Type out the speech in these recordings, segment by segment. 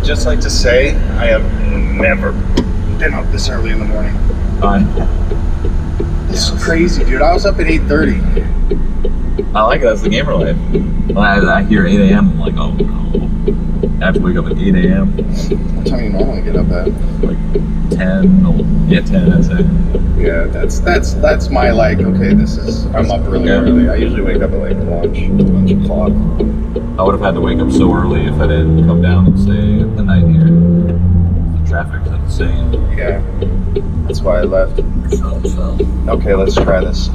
would just like to say I have never been up this early in the morning. It's crazy, dude. I was up at 8:30. I like it. That's the gamer life. When I hear 8 a.m., I'm like, oh no. I have to wake up at 8 a.m. What time do you normally get up at? Like 10. Yeah, 10, I'd say. Yeah, that's my like, okay, I'm up really early. I usually wake up at like lunch o'clock. I would have had to wake up so early if I didn't come down and stay the night here. The traffic's insane. Yeah, that's why I left. So. Okay, let's try this.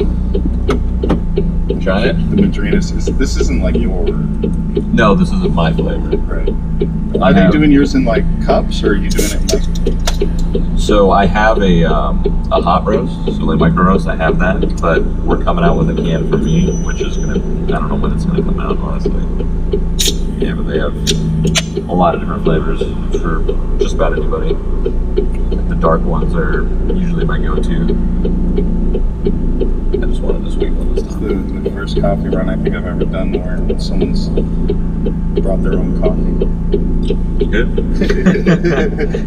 Try it? The Madrinas. This isn't like your... No, this isn't my flavor. Right. Are they doing yours in like cups, or are you doing it in like... So I have a hot roast, so like micro roast, I have that, but we're coming out with a can for me, which is gonna, I don't know when it's gonna come out, honestly. Yeah, but they have a lot of different flavors for just about anybody. The dark ones are usually my go-to. I just wanted a sweet one this time. It's the first coffee run I think I've ever done where someone's brought their own coffee. Good.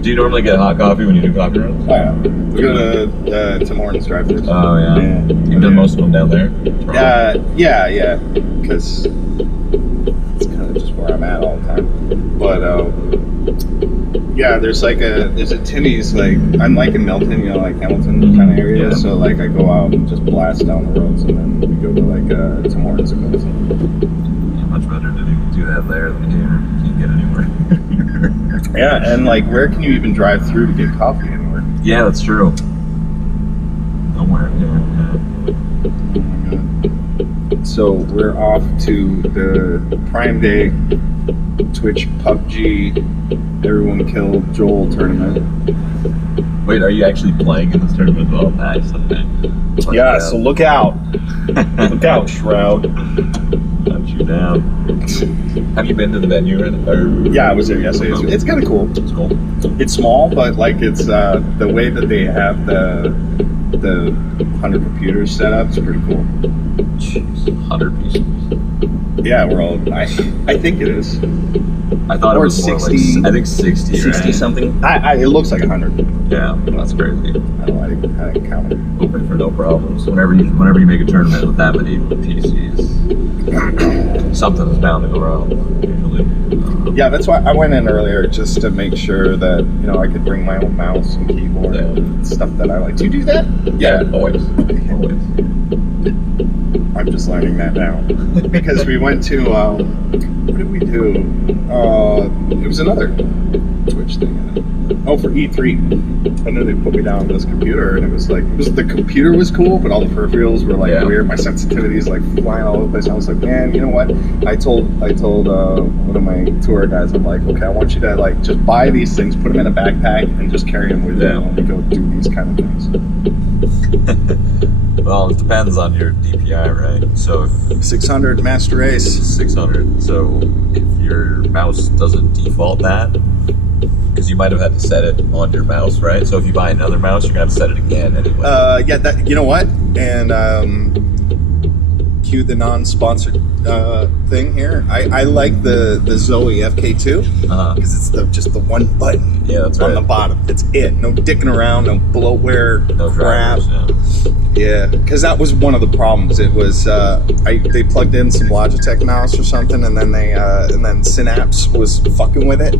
Do you normally get hot coffee when you do coffee runs? Oh yeah. We go to Tim Hortons drive-thrus. Oh yeah. You've done most of them down there? Yeah. Because it's kind of just where I'm at all the time. But yeah, there's a Timmy's, like, I'm like in Milton, you know, like Hamilton kind of area. Yeah. So like I go out and just blast down the roads, and then we go to like Tim Hortons in Milton. Much better to do that there than here. You can't get anywhere. Yeah, and like, where can you even drive through to get coffee anywhere? Yeah, that's true. Nowhere. Yeah. Oh my god. So we're off to the Prime Day Twitch PUBG Everyone Killed Joel tournament. Wait, are you actually playing in this tournament? Oh, nice. Okay. Yeah, so look out. Look out, Shroud. Hunt you down. Have you been to the venue? Yeah, I was there yesterday. It's kind of cool. It's cool. It's small, but like it's the way that they have the 100 computers set up is pretty cool. Jeez, 100 pieces. Yeah, we're all. I think it is. I thought it was 60. More like, I think 60. 60 right? something. It looks like 100. Yeah, that's crazy. I don't know how to count it. Open for no problems. Whenever you make a tournament with that many PCs, something's bound to go wrong. Usually. Yeah, that's why I went in earlier, just to make sure that I could bring my own mouse and keyboard and stuff that I like. Do you do that? Yeah, always. Always. I'm just learning that now because we went to what did we do? It was another Twitch thing. For E3, and then they put me down on this computer, and it was the computer was cool, but all the peripherals were like weird. My sensitivity is like flying all over the place. I was like, man, you know what? I told one of my tour guys, I'm like, okay, I want you to like just buy these things, put them in a backpack, and just carry them with you when we go do these kind of things. Well, it depends on your DPI, right? So if 600 Master Race. 600. So if your mouse doesn't default that, because you might have had to set it on your mouse, right? So if you buy another mouse, you're gonna have to set it again anyway. Yeah. That, you know what? And cue the non-sponsored thing here. I like the Zoe FK2 because it's just the one button on the bottom. That's it. No dicking around, no bloatware, no crap. Drivers, yeah, because that was one of the problems. It was they plugged in some Logitech mouse or something, and then Synapse was fucking with it.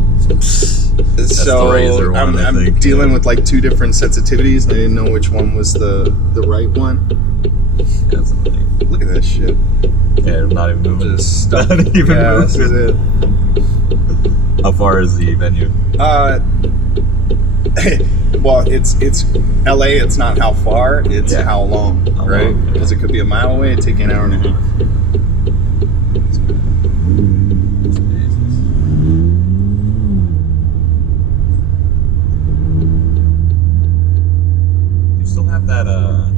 That's so the Razer one, I'm dealing with like two different sensitivities, and I didn't know which one was the right one. That's amazing. Look at this shit. Yeah, I'm not even moving. Just stuck. Not even moving. This is it. How far is the venue? Well, it's LA. It's not how far. It's how long, right? Because it could be a mile away. It'd take you an hour and a half. You still have that? I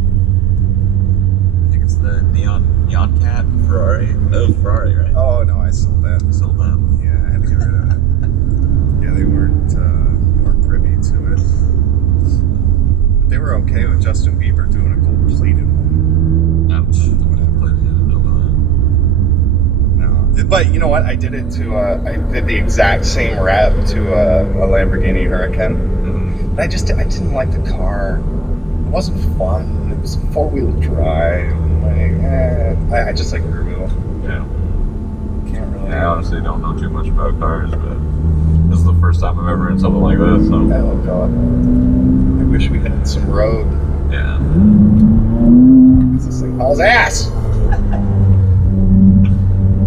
think it's the neon cat Ferrari. That was Ferrari, right? Oh no, I sold that. You sold that? Yeah, I had to get rid of it. Yeah, they weren't privy to it. But they were okay with Justin Bieber doing a gold-plated one. Ouch. Whatever. I didn't know that. No, But you know what? I did it to. I did the exact same rev to a Lamborghini Huracan. Mm-hmm. But I didn't like the car. It wasn't fun. It was 4-wheel drive. I just like rear wheel. Yeah. Can't really. I honestly don't know too much about cars, but this is the first time I've ever in something like this. So. Oh god. I wish we had some road. Yeah. This thing hauls ass.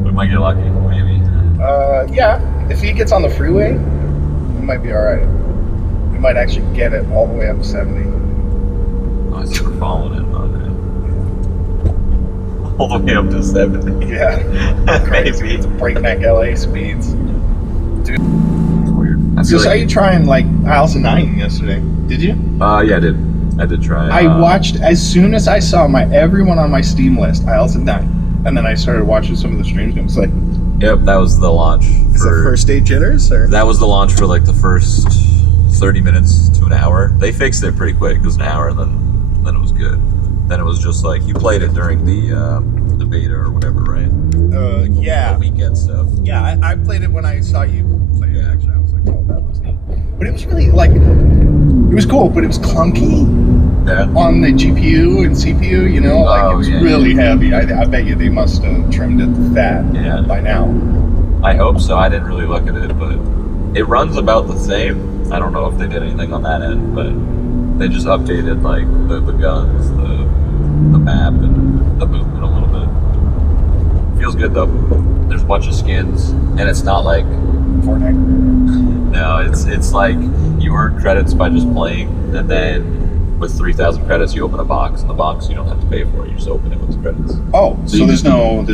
We might get lucky, maybe. Yeah. If he gets on the freeway, we might be alright. We might actually get it all the way up to 70. Oh, I see we're following it. Okay. All the way up to 70. Yeah. Crazy. It's breakneck LA speeds. Dude. Weird. I saw you trying like aisles of 9 yesterday. Did you? Yeah, I did. I did try. I watched as soon as I saw everyone on my Steam list, aisles of 9. And then I started watching some of the streams and I was like, yep, that was the launch. Is it first day jitters? Or? That was the launch for like the first 30 minutes to an hour. They fixed it pretty quick. It was an hour, and then it was good. Then it was just like, you played it during the beta or whatever, right? Yeah. The weekend stuff. Yeah, I played it when I saw you play it, Yeah. actually. I was like, oh, that looks neat. But it was really, like, it was cool, but it was clunky Yeah. on the GPU and CPU, you know? Like, it was really heavy. I bet you they must have trimmed it fat by now. I hope so. I didn't really look at it, but it runs about the same. I don't know if they did anything on that end, but they just updated, like, the guns, the map, and the movement a little bit. Feels good, though. There's a bunch of skins, and it's not like... Fortnite? No, it's like you earn credits by just playing, and then with 3,000 credits, you open a box, and the box you don't have to pay for. You just open it with the credits. Oh, so there's no...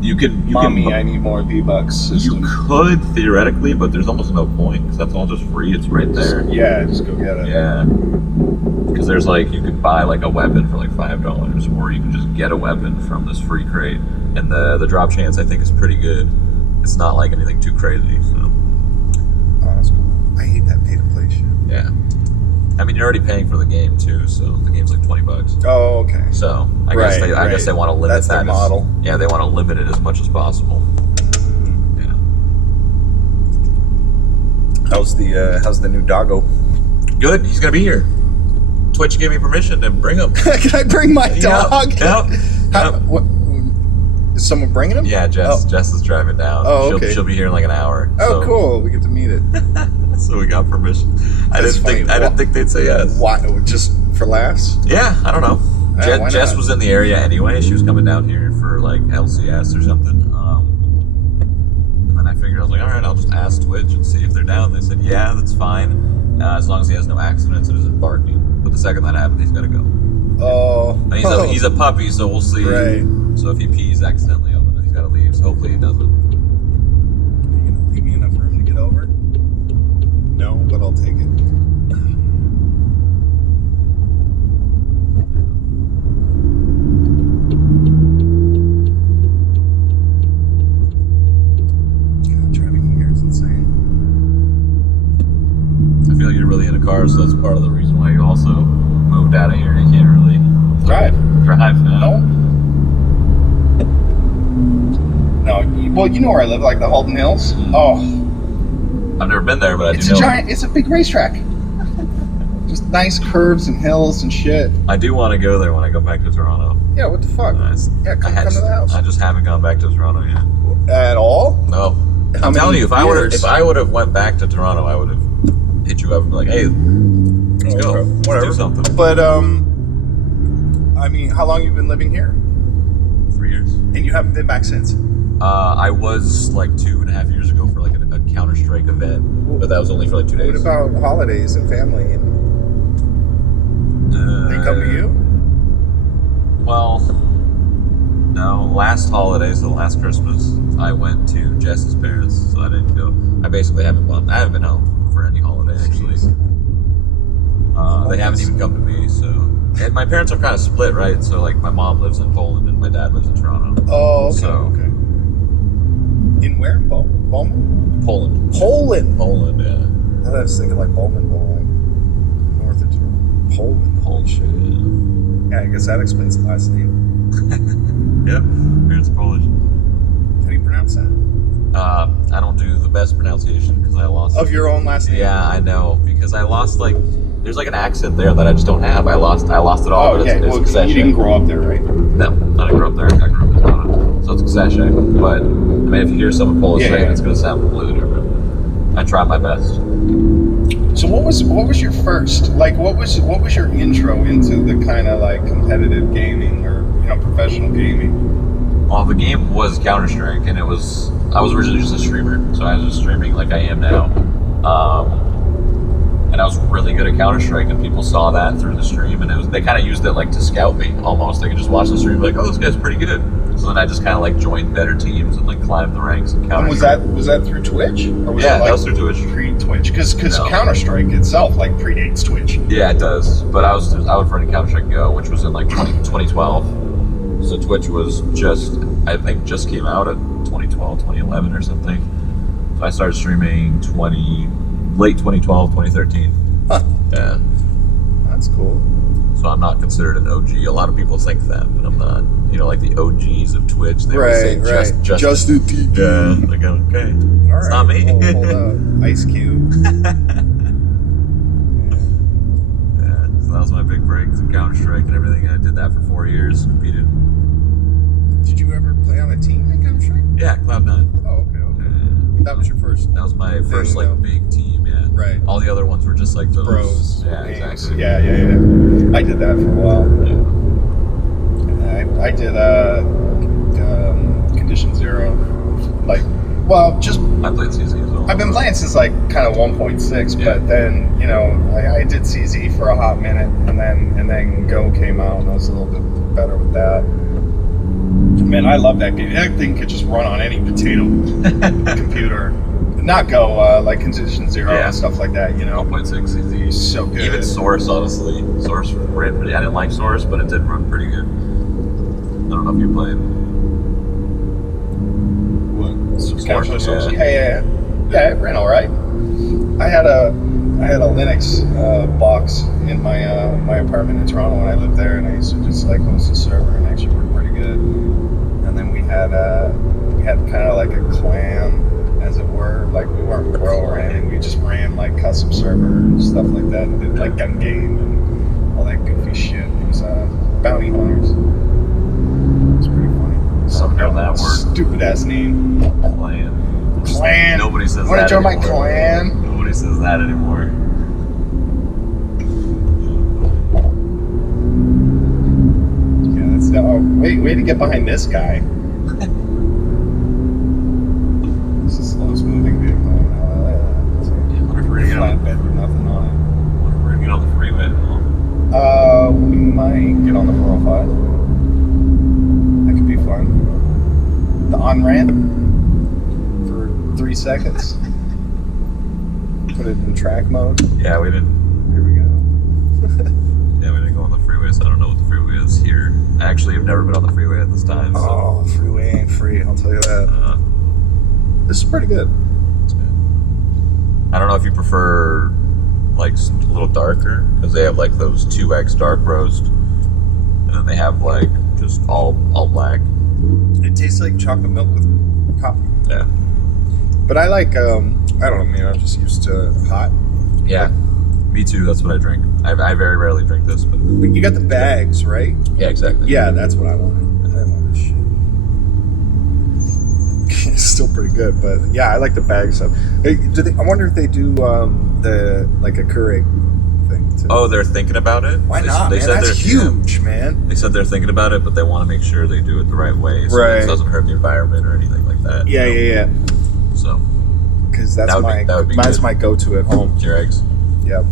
You can... Mommy, I need more V-Bucks system. You could, theoretically, but there's almost no point, because that's all just free. It's right there. Yeah, just go get it. Yeah. Because there's like, you could buy like a weapon for like $5, or you can just get a weapon from this free crate. And the drop chance, I think, is pretty good. It's not like anything too crazy, so... Oh, that's cool. I hate that pay-to-play shit. Yeah. I mean, you're already paying for the game too, so the game's like $20. Oh, okay. So I guess they want to limit That's their model. Yeah, they want to limit it as much as possible. Yeah. How's the new doggo? Good. He's gonna be here. Twitch gave me permission to bring him. Can I bring my dog? Yep. What? Is someone bringing him? Yeah, Jess. Oh. Jess is driving down. Oh, okay. She'll be here in like an hour. Oh, cool. We get to meet it. So we got permission. I didn't think they'd say yes. Why? Just for laughs? Yeah, I don't know. Jess was in the area anyway. She was coming down here for like LCS or something. And then I figured, I was like, all right, I'll just ask Twitch and see if they're down. They said, yeah, that's fine, as long as he has no accidents and isn't barking. But the second that happens, he's got to go. Oh. And he's a puppy, so we'll see. Right. So if he pees accidentally, then he's got to leave. So hopefully he doesn't. Are you gonna leave me enough room to get over? No, but I'll take it. God, driving here is insane. I feel like you're really in a car, so that's part of the reason why you also moved out of here. You can't really Drive now. No, well, you know where I live, like the Halton Hills. Oh, I've never been there, but it's a giant. It's a big racetrack. Just nice curves and hills and shit. I do want to go there when I go back to Toronto. Yeah, what the fuck? Nice. Yeah, come to the house. I just haven't gone back to Toronto yet. At all? No. I'm telling you, if I would have went back to Toronto, I would have hit you up and be like, hey, let's go. Whatever. Let's do something. But I mean, how long have you been living here? 3 years. And you haven't been back since? I was like 2.5 years ago for like a Counter-Strike event, but that was only for like 2 days. What about holidays and family? And they come to you? Well, no. Last holiday, so last Christmas, I went to Jess's parents, so I didn't go. I basically haven't been home for any holiday actually. They haven't even come to me, so. And my parents are kind of split, right? So like my mom lives in Poland and my dad lives in Toronto. Oh, okay. So, okay. In where? Bowman? Poland. Poland, yeah. I was thinking like Bowman, like north of Toronto. Poland. Holy shit. Yeah. Yeah, I guess that explains the last name. Yep, parents are Polish. do you pronounce that? I don't do the best pronunciation because I lost. Of your own last name? Yeah, I know, because I lost there's like an accent there that I just don't have. I lost it all. Oh, but yeah. it's Well, you didn't grow up there, right? No, I didn't grow up there. I grew up in Toronto, so it's Kaseshe. But I mean, if you hear someone Polish saying it, it's going to sound completely different. I try my best. So what was your first, like, what was your intro into the kind of like competitive gaming or professional gaming? Well, the game was Counter-Strike, and I was originally just a streamer, so I was just streaming like I am now. And I was really good at Counter-Strike, and people saw that through the stream, and they kind of used it like to scout me almost. They could just watch the stream, like, oh, this guy's pretty good. So then I just kind of like joined better teams and like climbed the ranks in Counter-Strike. And was that through Twitch? Or was yeah, it like that was through Twitch. Pre-Twitch, because Counter-Strike itself like predates Twitch. Yeah, it does. But I was running Counter-Strike Go, which was in like 2012. So Twitch was I think just came out at 2012, 2011 or something. So I started streaming late 2012, 2013. Huh. Yeah. That's cool. So I'm not considered an OG. A lot of people think that, but I'm not. Like the OGs of Twitch, they always say just do TV. Yeah, like, okay. All It's right. not me. Well, hold up. Ice Cube. Yeah, so that was my big break in Counter-Strike and everything. I did that for 4 years, competed. Did you ever play on a team in Counter-Strike? Yeah, Cloud9. Oh, okay. That was your first. That was my first like big team, yeah. Right. All the other ones were just like those Bros. Yeah, names. exactly. Yeah. I did that for a while. Yeah. I did Condition Zero. I played CZ as well. I've been playing since like kind of 1.6, but then I did CZ for a hot minute, and then Go came out, and I was a little bit better with that. Man, I love that game. That thing could just run on any potato computer. Not Go, like Condition Zero and stuff like that. 1.6 CZ. So good. Even Source, honestly. Source ran pretty. I didn't like Source, but it did run pretty good. I don't know if you played. What? Source? Yeah, it ran all right. I had a Linux box in my apartment in Toronto when I lived there, and I used to just like host a server and actually worked pretty good. And then we had kind of like a clan, as it were. Like we weren't pro or anything. We just ran like custom server and stuff like that, and did like gun game and all that goofy shit. It was bounty hunters. It was pretty funny. Some know that word. Stupid ass name. Clan. Nobody says that. Want to join my anymore. clan? Nobody says that anymore. Yeah, that's way to get behind this guy. It's the slowest moving vehicle. I wonder if we're gonna get on Flatbed with nothing on the freeway. We might get on the 405. That could be fun. The on-ramp for 3 seconds. Put it in track mode. Yeah, we didn't. Here we go. Yeah, we didn't go on the freeway, so I don't know what the freeway is here. I actually have never been on the freeway at this time. So. Oh, freeway ain't free, I'll tell you that. This is pretty good. It's good. I don't know if you prefer like a little darker, because they have like those 2X dark roast, and then they have like just all black. It tastes like chocolate milk with coffee. Yeah. But I like, I don't know, maybe I'm just used to hot. Yeah. Me too, that's what I drink. I very rarely drink this, but But you got the bags, right? yeah, exactly. Yeah, that's what I wanted. I want this shit. It's still pretty good, but yeah, I like the bag stuff. Hey, I wonder if they do the like a Keurig thing too. Oh, they're thinking about it? Why not, They man? said That's huge, man. They said they're thinking about it, but they want to make sure they do it the right way, so Right. it doesn't hurt the environment or anything like that. Yeah. So, Because that's That would be mine's good. my go-to at home. your eggs. Yep.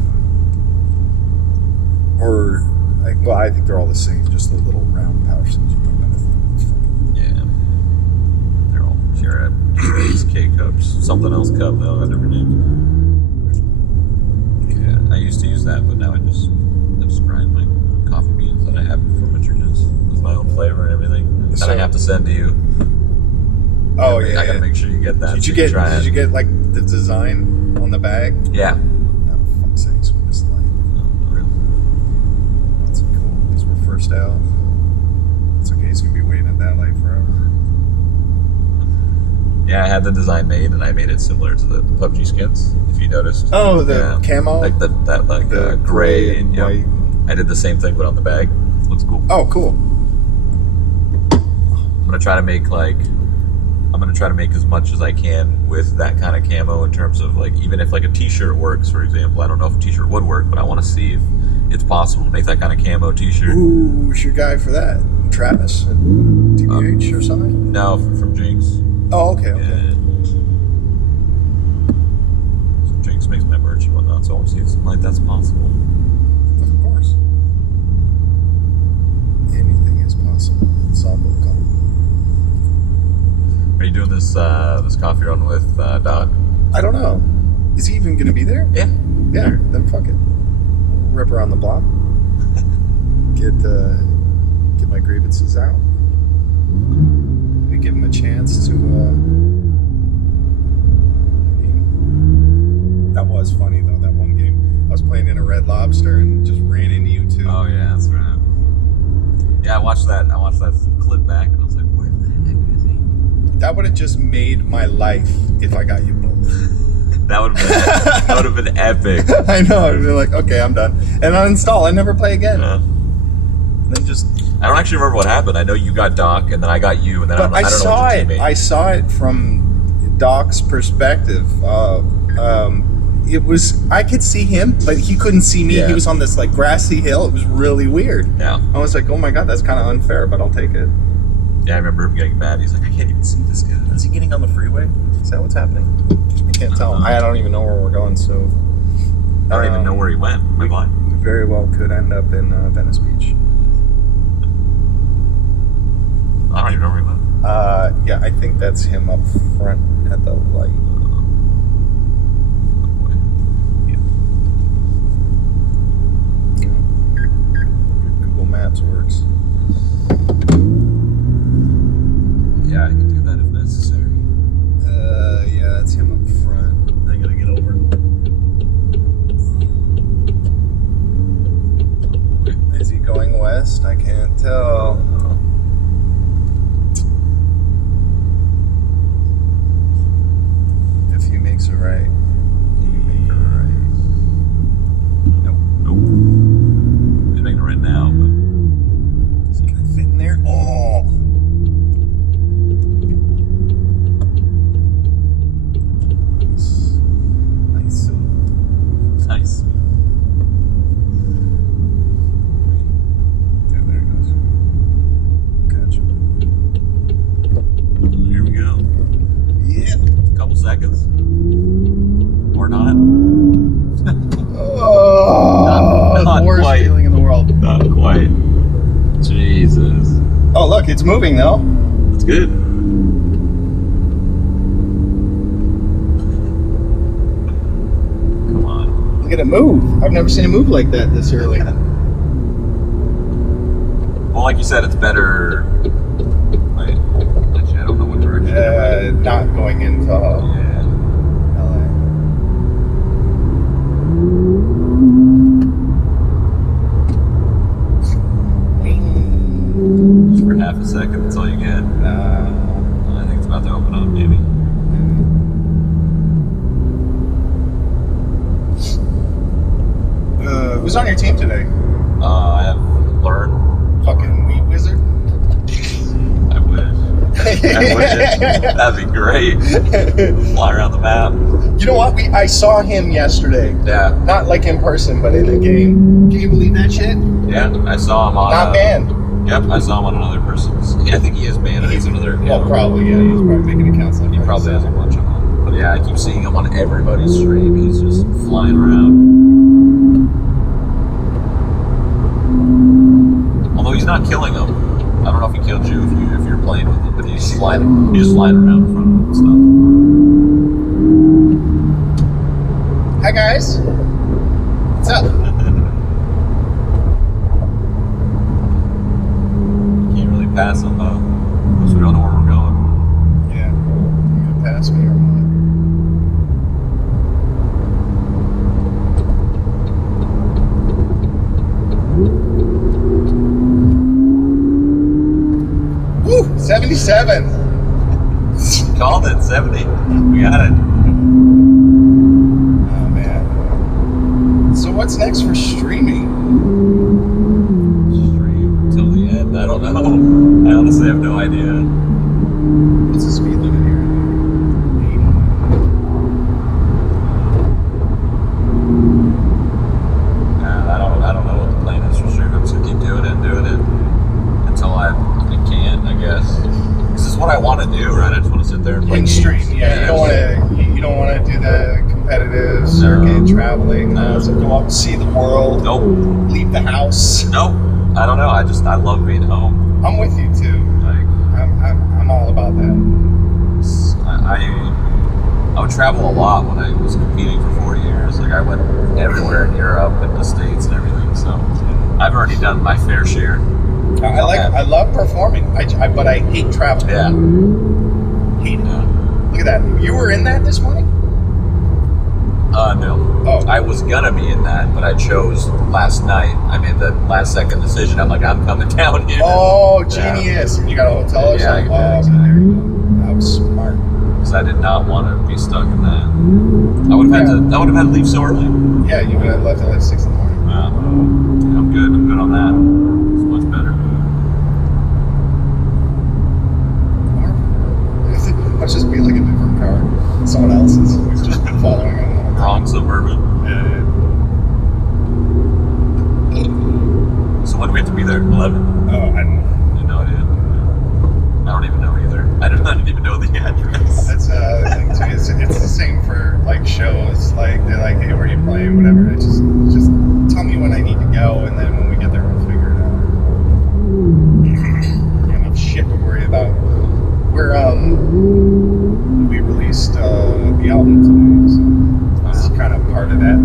Or, I think they're all the same. Just the little round pouch things you put them in. Yeah. They're all pure K-cups. Something else cup, though. I never named. Yeah, I used to use that, but now I just grind my coffee beans that I have from Richard's with my own flavor and everything. And I have to send to you. Oh, I yeah. gotta make sure you get that. Did so you can try Did it. you get like the design on the bag? Yeah. No, for fuck's sakes, we missed light. That's cool. At least we're first out. It's okay. He's gonna be waiting at that light forever. Yeah, I had the design made, and I made it similar to the PUBG skins. If you noticed. Oh, the camo, like the gray and white. I did the same thing, but on the bag. Looks cool. Oh, cool. I'm gonna try to make as much as I can with that kind of camo in terms of like, even if like a t-shirt works, for example. I don't know if a t-shirt would work, but I want to see if it's possible to make that kind of camo t-shirt. Ooh, who's your guy for that? Travis at TBH or something? No, from Jinx. Oh, okay. Yeah. So Jinx makes my merch and whatnot, so I want to see if something like that's possible. Of course. Anything is possible in Sambuca. Are you doing this this coffee run with Doc? I don't know. Is he even going to be there? Yeah. Yeah, Sure. then fuck it. Rip around the block. Get my grievances out. Maybe give him a chance to. That was funny though. That one game, I was playing in a Red Lobster and just ran into you too. Oh yeah, that's right. Yeah, I watched that clip back, and I was like, where the heck is he? That would have just made my life if I got you both. That would have been epic. I know. I'd be like, okay, I'm done, and uninstall. I never play again. And then just. I don't actually remember what happened. I know you got Doc, and then I got you, and then But I don't know what your teammate. I saw it from Doc's perspective. It was, I could see him, but he couldn't see me. Yeah. He was on this like grassy hill. It was really weird. Yeah. I was like, oh my god, that's kind of unfair, but I'll take it. Yeah, I remember him getting mad. He's like, I can't even see this guy. Is he getting on the freeway? Is that what's happening? I can't tell. I don't even know where we're going, so. I don't even know where he went. Am I blind? We very well could end up in Venice Beach. I don't even know where he went. Yeah, I think that's him up front at the light. Google Maps works. Yeah, I can do that if necessary. Yeah, that's him up front. I gotta get over. Is he going west? I can't tell. If he makes a right, you make a right. Nope. He's making it right now, but Can I fit in there? Oh. Nice. nice. Yeah, there he goes. Catch him. Here we go. Yeah. Couple seconds. Or not. Oh, Not the worst quite. feeling in the world. Not quite. Jesus. Oh, look, it's moving though. That's good. Come on. Look at it move. I've never seen it move like that this early. Well, like you said, it's better. Wait, actually, I don't know what direction. Not going into Yeah. LA. Just for half a second, that's all you get. I think it's about to open up, maybe. Who's on your team today? I have Learn. Fucking Weed Wizard? I wish. I wish. That'd be great. Fly around the map. You know what? I saw him yesterday. Yeah. Not like in person, but in a game. Can you believe that shit? Yeah, I saw him on. Not banned. Yep, I saw him on another person's. Yeah, I think he is banned. He's another account. Well, probably, yeah. He's probably making accounts like He that, probably so. has a bunch of them. But yeah, I keep seeing him on everybody's stream. He's just flying around. Although he's not killing them. I don't know if he killed you if you're playing with him, but he's flying around in front of him and stuff. Hi, guys. What's up? Can't really pass him though, because we don't know where we're going. Yeah. You gonna pass me or what? Woo! 77! called it. 70. We got it. Oh man. So what's next for streaming? Stream till the end. I don't know. I honestly have no idea. What's the speed limit here? 80. I don't know what the plan is for streaming. I'm just gonna keep doing it until I can't, I guess. This is what I want to do, right? I just want to sit there and play In games. stream, yeah. You don't want to do the competitive circuit traveling. So go out and see the world. Nope. Leave the house. Nope. I don't know. I love being home. I'm with you too. Like I'm all about that. I would travel a lot when I was competing for 4 years. Like I went everywhere in Europe and the States and everything. So I've already done my fair share. I love performing. But I hate traveling. Yeah. Hate it. Yeah. Look at that. You were in that this morning? No. Oh. I was gonna be in that, but I chose last night. I made the last second decision. I'm like, I'm coming down here. Oh, genius! You got a hotel or Yeah, something? yeah, Oh, exactly. there you go. That was smart. Because I did not want to be stuck in that. I would have had to leave so early. Yeah, you would have left at like 6 in the morning. I'm good. I'm good on that. It's much better. Let's just be like a different car. Someone else's. We've just been following them. the whole time. Wrong Suburban. Yeah. So when do we have to be there? 11? Oh, I don't know. You know, I don't even know either. I didn't even know the address. That's the thing too. It's the same for like shows. Like they're like, hey, where are you playing? Whatever. It's just tell me when I need to go, and then when we get there, we'll figure it out. Enough shit to worry about. We released the album today, so this is kind of part of that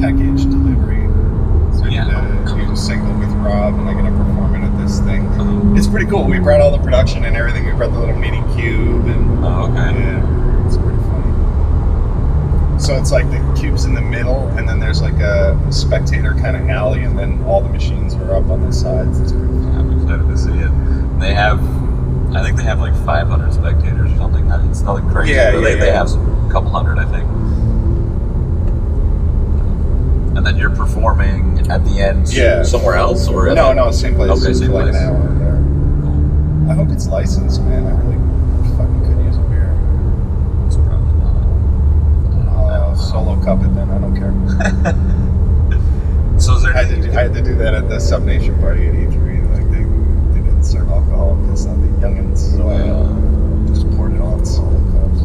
package delivery. So I did a new single with Rob, and I'm gonna perform it at this thing. It's pretty cool. We brought all the production and everything. We brought the little mini cube, and okay. yeah, it's pretty funny. So it's like the cube's in the middle, and then there's like a spectator kind of alley, and then all the machines are up on the sides. It's pretty fun. I'm excited to see it. I think they have like 500 spectators or something. It's nothing crazy. Yeah, but they have a couple hundred, I think. And then you're performing at the end somewhere else? Or No, same place. Okay, same for like place. an hour there. Cool. I hope it's licensed, man. I really fucking could use a beer. It's probably not. Solo cup it then. I don't care. So is there I had to do that at the Sub Nation party at E3. Like they didn't serve alcohol because of the youngins, so I just poured it all in solo cups.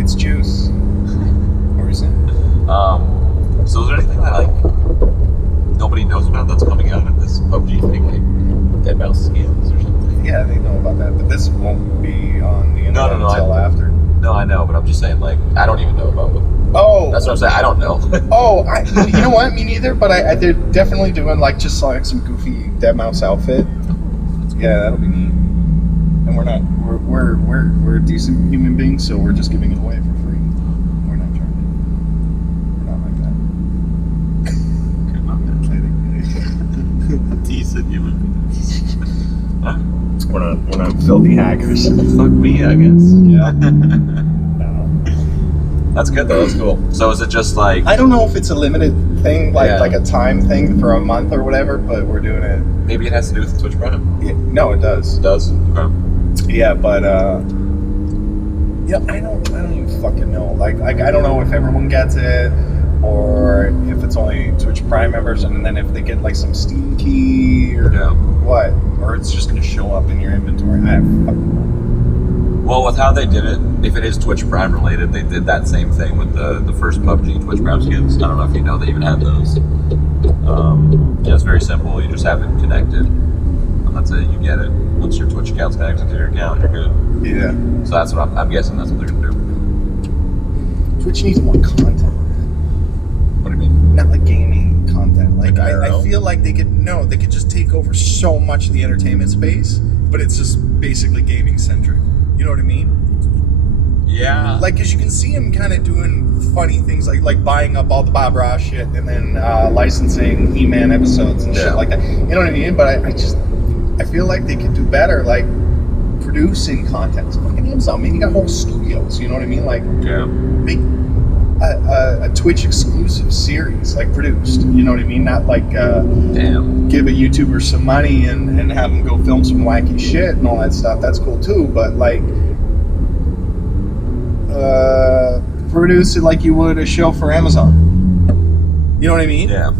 It's juice. What were you saying? So is there anything that like nobody knows about that's coming out of this PUBG thing, like Dead Mouse skins or something? Yeah, they know about that, but this won't be on the internet until after. No, I know, but I'm just saying, like, I don't even know about it. Oh, that's what I'm saying. I don't know. You know what? Me neither. But they're definitely doing like just like some goofy Dead Mouse outfit. Yeah, that'll be neat. And we're decent human beings, so we're just giving it away for free. We're not charging. We're not like that. Decent human beings. Huh? We're not filthy hackers. Fuck me, I guess. Yeah. That's good though. That's cool. So is it just like I don't know if it's a limited thing, like a time thing for a month or whatever, but we're doing it. Maybe it has to do with Twitch Prime. Yeah, no, it does. It does. Okay. Yeah, but yeah, I don't even fucking know. Like I don't know if everyone gets it or if it's only Twitch Prime members, and then if they get like some Steam key or what, or it's just gonna show up in your inventory. I have fucking no. Well, with how they did it, if it is Twitch Prime related, they did that same thing with the first PUBG Twitch Prime skins. I don't know if you know they even had those. Yeah, it's very simple. You just have it connected, and that's it. You get it. Once your Twitch account's connected to your account, you're good. Yeah. So that's what I'm guessing. That's what they're gonna do. Twitch needs more content. What do you mean? Not like gaming content. Like I IRL? feel like they could just take over so much of the entertainment space, but it's just basically gaming centric. You know what I mean? Yeah. Like, cause you can see him kind of doing funny things, like buying up all the Bob Ross shit and then licensing He-Man episodes and shit like that. You know what I mean? But I feel like they could do better. Like, producing content. It's fucking Amazon, man. You got whole studios. You know what I mean? Like, make a Twitch exclusive series, like produced. You know what I mean? Not like give a YouTuber some money and have them go film some wacky shit and all that stuff. That's cool too. But like, produce it like you would a show for Amazon. You know what I mean? Yeah.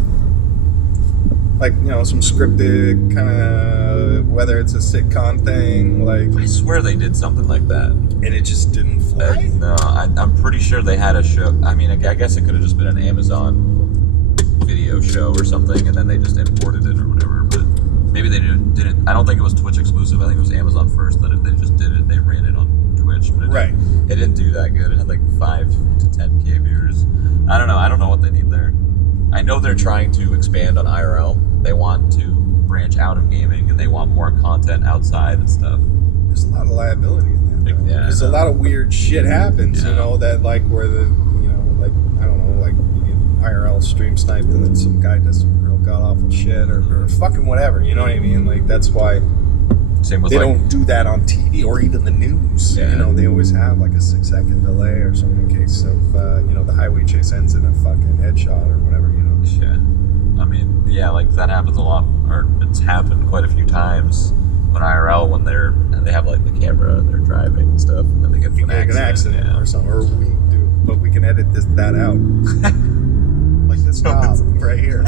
Like, you know, some scripted kind of, whether it's a sitcom thing, like... I swear they did something like that. And it just didn't fly? No, I'm pretty sure they had a show. I mean, I guess it could have just been an Amazon video show or something, and then they just imported it or whatever, but maybe they didn't. I don't think it was Twitch exclusive. I think it was Amazon first, then they just did it. They ran it on Twitch, but it didn't do that good. It had like 5 to 10K viewers. I don't know what they need there. I know they're trying to expand on IRL. They want to branch out of gaming, and they want more content outside and stuff. There's a lot of liability in that. Yeah, there's a lot of weird shit happens, you know, that like where the, you know, like, I don't know, like you get IRL stream sniped and then some guy does some real god-awful shit or fucking whatever, you know what I mean? Like, that's why Same with they like, don't do that on TV or even the news. Yeah. You know, they always have like a 6-second delay or something in case of, you know, the highway chase ends in a fucking headshot or whatever, you know? Yeah. I mean, yeah, like that happens a lot, or it's happened quite a few times when IRL, when they have like the camera and they're driving and stuff, and then they get into an accident or something, or we do, but we can edit that out. Like this knob right here.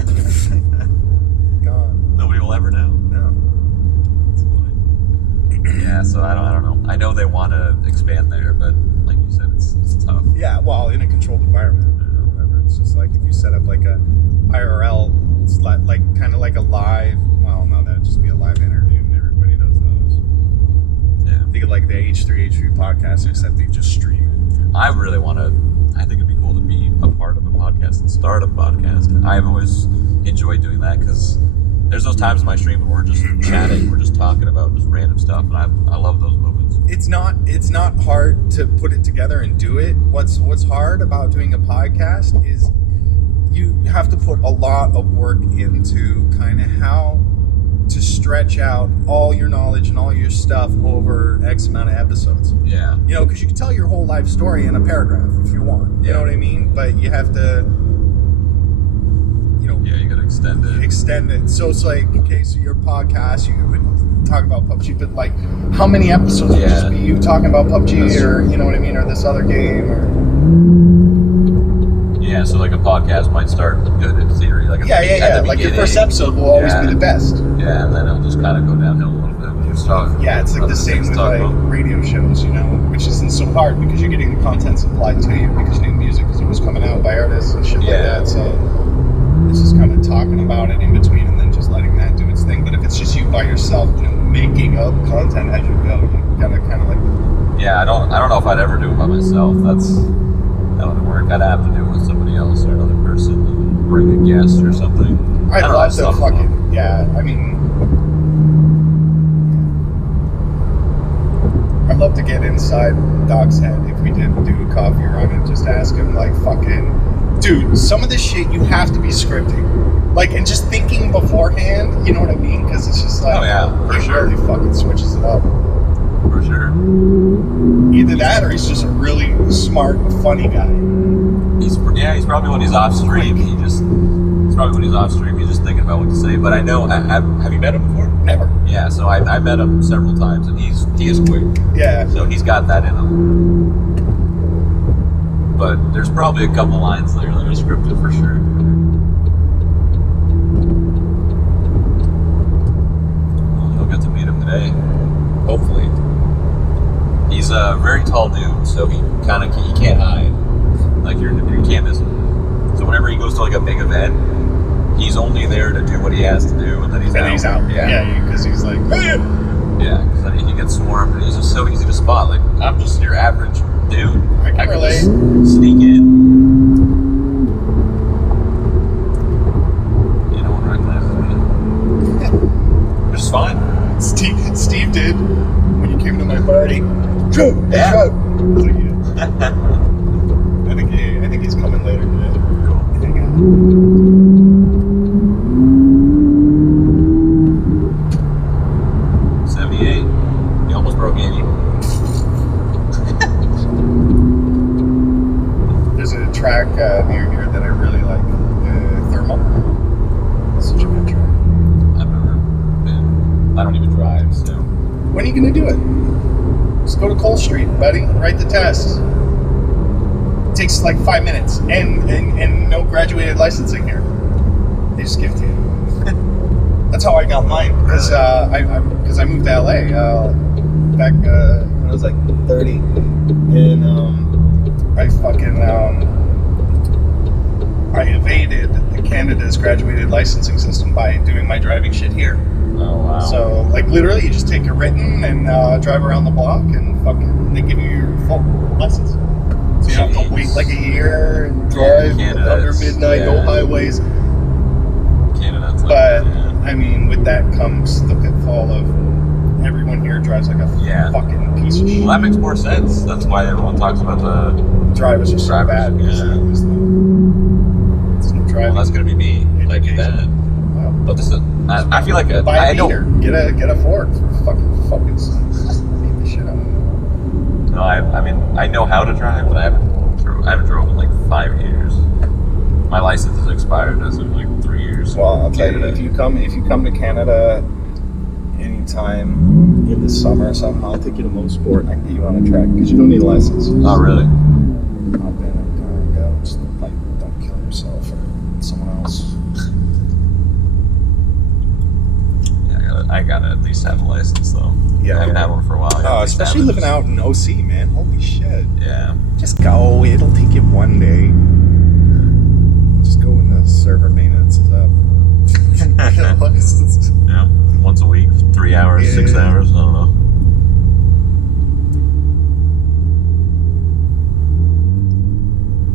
Gone. Nobody will ever know. No. Yeah, so I don't know. I know they want to expand there, but like you said, it's tough. Yeah, well, in a controlled environment. Whatever. It's just like if you set up like a IRL, it's like kind of like a live. Well, no, that'd just be a live interview, and everybody does those. Yeah. Think of like the H3H3 podcast, except they just stream it. I really want to. I think it'd be cool to be a part of a podcast and start a podcast. And I've always enjoyed doing that because there's those times in my stream when we're just chatting, we're just talking about just random stuff, and I love those moments. It's not hard to put it together and do it. What's hard about doing a podcast is you have to put a lot of work into kind of how to stretch out all your knowledge and all your stuff over X amount of episodes. Yeah. You know, because you can tell your whole life story in a paragraph if you want. You know what I mean? But you have to, you know... Yeah, you gotta extend it. So it's like, okay, so your podcast, you would talk about PUBG, but like, how many episodes would just be you talking about PUBG or, you know what I mean, or this other game, or... Yeah, so like a podcast might start good in theory. Like Like your first episode will always be the best. Yeah, and then it'll just kind of go downhill a little bit when you start. Yeah, it's like the same with like radio shows, you know, which isn't so hard because you're getting the content supplied to you because new music is always coming out by artists and shit like that. So it's just kind of talking about it in between and then just letting that do its thing. But if it's just you by yourself, you know, making up content as you go, you gotta kind of like. Yeah, I don't know if I'd ever do it by myself. That wouldn't work. I'd have to do it with somebody else or another person and bring a guest or something. I'd love to fucking, I mean, I'd love to get inside Doc's head if we did do a coffee run and just ask him, like, fucking, dude, some of this shit you have to be scripting. Like, and just thinking beforehand, you know what I mean? Because it's just like, it really fucking switches it up. For sure. Either that or he's just a really smart, funny guy. He's probably when he's off stream, he's just thinking about what to say. But I know, have you met him before? Never. Yeah, so I met him several times, and he is quick. Yeah. So he's got that in him. But there's probably a couple lines there that are scripted for sure. Well, you'll get to meet him today, hopefully. He's a very tall dude, so he can't hide. Like you can't miss him. So whenever he goes to like a big event, he's only there to do what he has to do, and then he's out. Yeah, because he's like, yeah, because then he gets swarmed, and he's just so easy to spot. Like I'm just your average dude. I can relate. Just sneak in. You know, one recognizes me, which is fine. Steve did when you came to my party. Shroud. Like, I think he's coming later today. Cool. Hang out. He almost broke 80. are you going to do it? Just go to Cole Street, buddy. Write the test. It takes like 5 minutes, and no graduated licensing here. They just give it to you. That's how I got mine, because I moved to LA back when I was like 30, and I fucking I evaded Canada's graduated licensing system by doing my driving shit here. Oh wow! So like literally, you just take your written and drive around the block, and fucking they give you your full license. So you don't have to wait like a year and drive under midnight, no highways. Canada's like, But I mean, with that comes the pitfall of everyone here drives like a fucking piece of shit. Well, that makes more sense. That's why everyone talks about the drivers are so bad because there's no driving. Well, that's gonna be me, like that. Wow. But this is, I feel like buy a I meter. don't. Get a Ford for fucking focus. Beat the shit out of it. No, I mean, I know how to drive, but I haven't drove in like 5 years. My license is expired as of like 3 years. Well, I'll tell you, if you come to Canada anytime in the summer, somehow I'll take you to Mosport and I can get you on a track because you don't need a license. Oh, really? Hop in and go. Just like don't kill yourself or someone else. Yeah, I gotta at least have a license though. Yeah, I haven't had one for a while. Oh, especially living out in OC, man. Holy shit. Yeah. Just go. It'll take you one day. Just go when the server maintenance is up. Get a license. Yeah. Once a week, 3 hours, 6 hours. I don't know.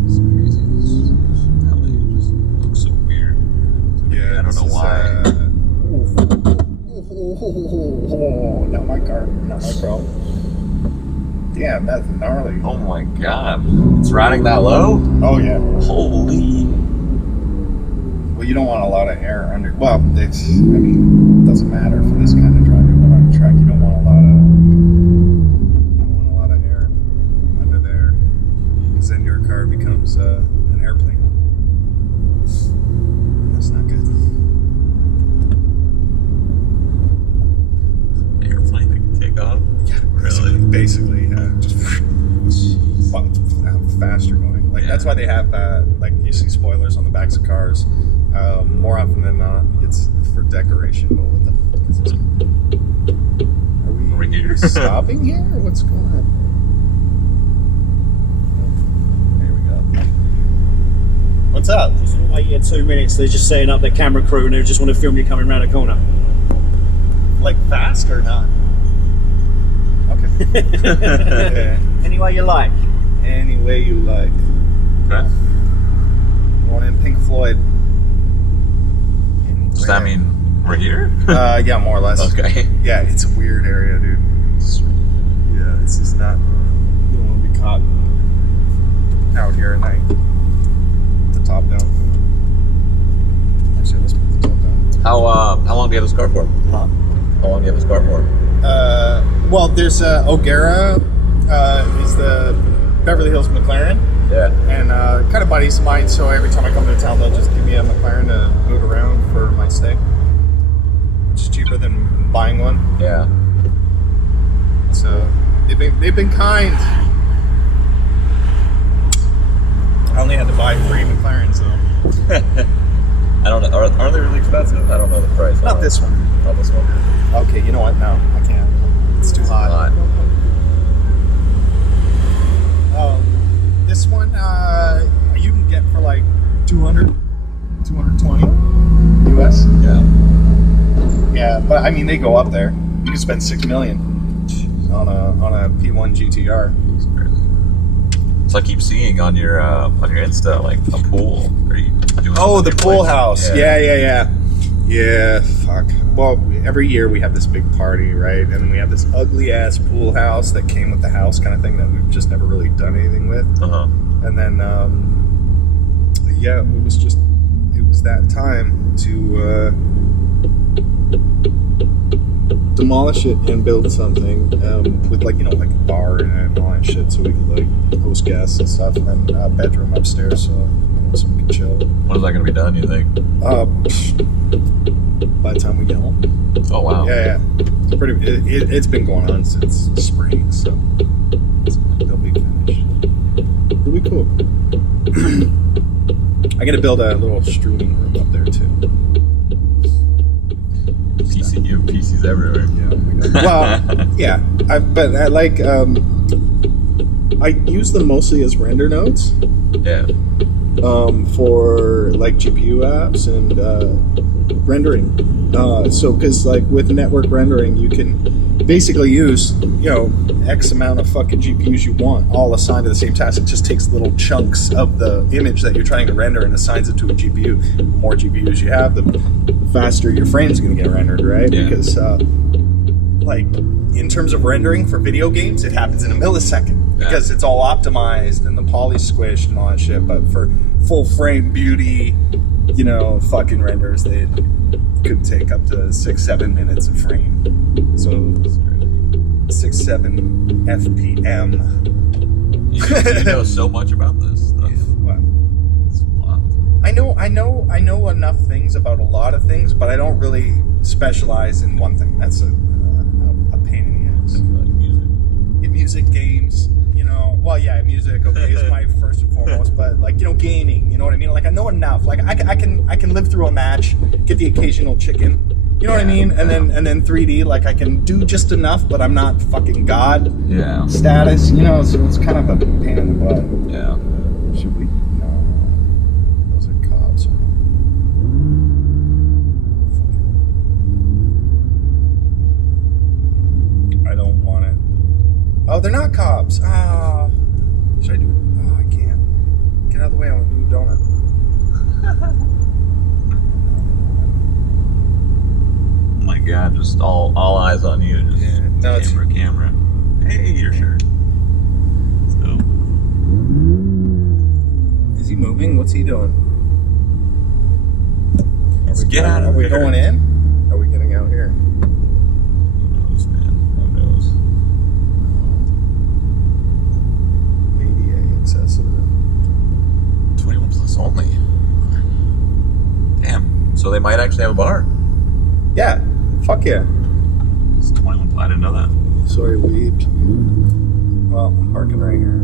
It's crazy. LA just looks so weird. Yeah, I don't know why. Not my car. Not my problem. Damn, that's gnarly. Oh my god. It's riding that low? Oh yeah. Holy. Well, you don't want a lot of air under. Well, it doesn't matter for this kind of driving, but on a track, you don't want a lot of air under there, because then your car becomes an airplane. That's not good. Airplane that can take off? Yeah, Really? Basically, just how fast you're going. Like that's why they have like you see spoilers on the backs of cars. More often than not, it's for decoration. But what the fuck is this? Are we here? stopping here? Or what's going on? There we go. What's up? Just wait here 2 minutes. They're just setting up their camera crew and they just want to film you coming around a corner. Like fast or not? Okay. Yeah. Any way you like. Any way you like. Okay. Going in Pink Floyd. Does that mean we're here? Yeah, more or less. Okay. Yeah, it's a weird area, dude. Yeah, this is not. You don't want to be caught out here at night. The top down. Actually, let's put the top down. How long do you have this car for? Huh? How long do you have this car for? Well, there's O'Gara. He's the Beverly Hills McLaren. Yeah. And kind of buddies of mine, so every time I come to town, they'll just give me a McLaren to boot around for my stay, which is cheaper than buying one. Yeah. So they've been kind. I only had to buy 3 McLarens though. I don't know. Are they really expensive? I don't know the price. Not this one. Not this one. Okay, you know what? No, I can't. It's too hot. This one you can get for like 200, 220 US. Yeah. Yeah, but I mean they go up there. You can spend $6 million on a P1 GTR. So I keep seeing on your Insta like a pool. Are you doing Oh, the something pool like- house. Yeah. Yeah, fuck. Well, every year we have this big party, right? And then we have this ugly ass pool house that came with the house kind of thing that we've just never really done anything with. Uh-huh. And then, yeah, it was that time to demolish it and build something with like, like a bar in it and all that shit, so we could like host guests and stuff, and then a bedroom upstairs so someone can chill. When is that gonna be done, you think? By the time we get home. Oh wow. Yeah. It's been going on since spring, so they'll be finished. It'll be cool. I gotta build a little streaming room up there too. You have PCs everywhere. Yeah. Oh my God. Well, yeah. But I like. I use them mostly as render nodes. Yeah. For like GPU apps and rendering. So, because like with network rendering, you can basically use X amount of fucking GPUs you want, all assigned to the same task. It just takes little chunks of the image that you're trying to render and assigns it to a GPU. The more GPUs you have, the faster your frame's going to get rendered, right? Yeah. Because like in terms of rendering for video games, it happens in a millisecond because it's all optimized and the poly squished and all that shit. But for full frame beauty, fucking renders, they could take up to 6-7 minutes a frame. So 6-7 FPM. You know so much about this stuff. Well, It's a lot. I know enough things about a lot of things, but I don't really specialize in one thing. That's a pain in the ass. Like music. In music, games, well, yeah, music, okay, is my first and foremost, but like, gaming, you know what I mean? Like, I know enough. Like, I can live through a match, get the occasional chicken, you know what I mean? And then 3D, like, I can do just enough, but I'm not fucking God status, so it's kind of a pain in the butt. Yeah. Should we? No. Those are cops. I don't want it. Oh, they're not cops. Ah. Should I do it? Oh, I can't. Get out of the way. I want to do a donut. Oh my God, just all eyes on you. Just camera. Hey, your shirt. Let's go. Is he moving? What's he doing? Let's get out of Are we here. going in? Are we getting out here? Who knows, man? Who knows? ADA accessible. 21 plus only. Damn. So they might actually have a bar. Yeah. Fuck yeah. It's 21 plus. I didn't know that. Sorry, weeped. Well, I'm parking right here.